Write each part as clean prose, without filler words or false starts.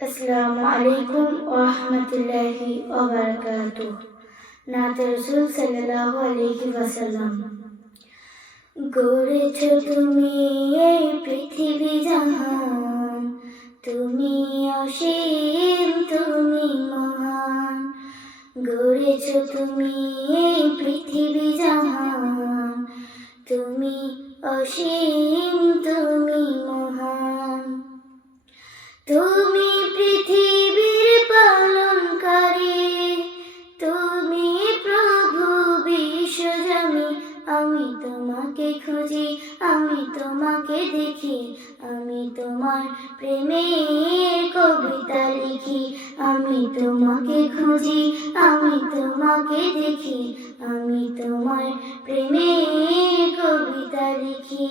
আসসালামু আলাইকুম ওয়া রাহমাতুল্লাহি ওয়া বারাকাতুহু। নাতে রাসূল সাল্লাল্লাহু আলাইহি ওয়াসাল্লাম। গড়েছ তুমি এই পৃথিবী জাহান, তুমি অসীম, তুমি মহান। গড়েছ তুমি এই পৃথিবী জাহান, তুমি অসীম, তুমি মহান। তুমি পৃথিবীর পালনকারী, তুমি প্রভু বিশ্বজামি। আমি তোমাকে খুঁজি, আমি তোমাকে দেখি, আমি তোমার প্রেমের কবিতা লিখি। আমি তোমাকে খুঁজি, আমি তোমাকে দেখি, আমি তোমার প্রেমের কবিতা লিখি।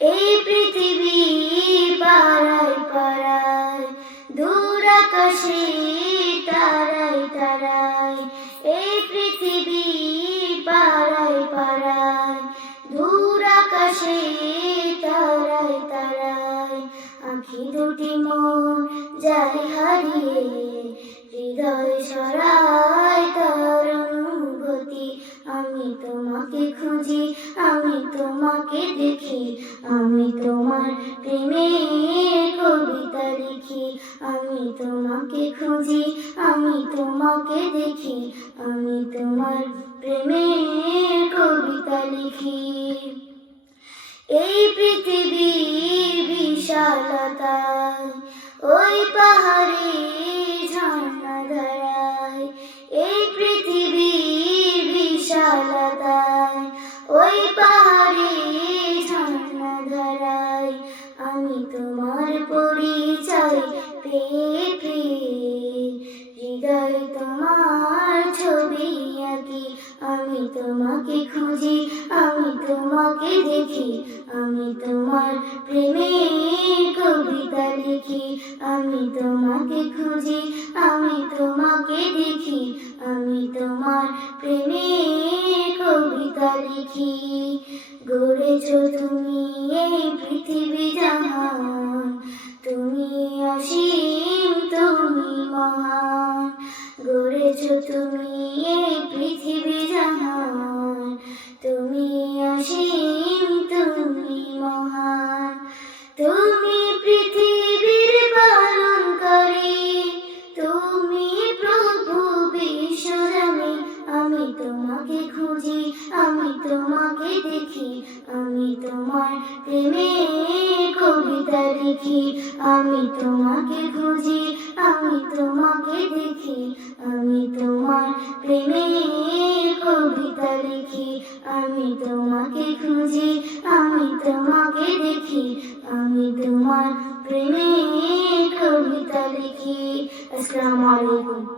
এই পৃথিবী পাড়ায় পাড়ায়, দূর আকাশে তারায় তারায়। এই পৃথিবী পাড়ায় পাড়ায়, দূর আকাশে তারায় তারায়। আঁখি দুটি মন যায় হারিয়ে, হৃদয় ছড়ায় তার অনুভূতি। আমি তোমাকে খুঁজি, আমি তোমাকে দেখি, আমি তোমার প্রেমের কবিতা লিখি। আমি তোমাকে খুঁজি, আমি তোমাকে দেখি, আমি তোমার প্রেমের কবিতা লিখি। এই পৃথিবী বিশালতায়, ওই পাহাড়ে ঝর্ণা ধারায়। এই পৃথিবী বিশালতায়, ওই পাহাড়ে ঝর্ণা ধারায়। আমি তোমার পরিচয় পেয়ে পেয়ে, হৃদয় তোমার ছবি আঁকি। আমি তোমাকে খুঁজি, আমি তোমাকে দেখি, আমি তোমার প্রেমের কবিতা লিখি। আমি তোমাকে খুঁজি, আমি তোমাকে দেখি, আমি তোমার প্রেমের কবিতা লিখি। গড়েছ তুমি এই পৃথিবী জাহান, তুমি অসীম, তুমি মহান। গড়েছ তুমি এই পৃথিবী জাহান, তুমি অসীম, তুমি মহান। তুমি পৃথিবীর পালনকারী, তুমি প্রভু বিশ্বজামি। আমি তোমাকে খুঁজি, আমি তোমাকে দেখি, আমি তোমার প্রেমের কবিতা লিখি। আমি তোমাকে খুঁজি, আমি তোমাকে দেখি, আমি তোমার প্রেমের কবিতা লিখি। আমি তোমাকে খুঁজি, আমি তোমাকে দেখি, আমি তোমার প্রেমের কবিতা লিখি। আসসালামু আলাইকুম।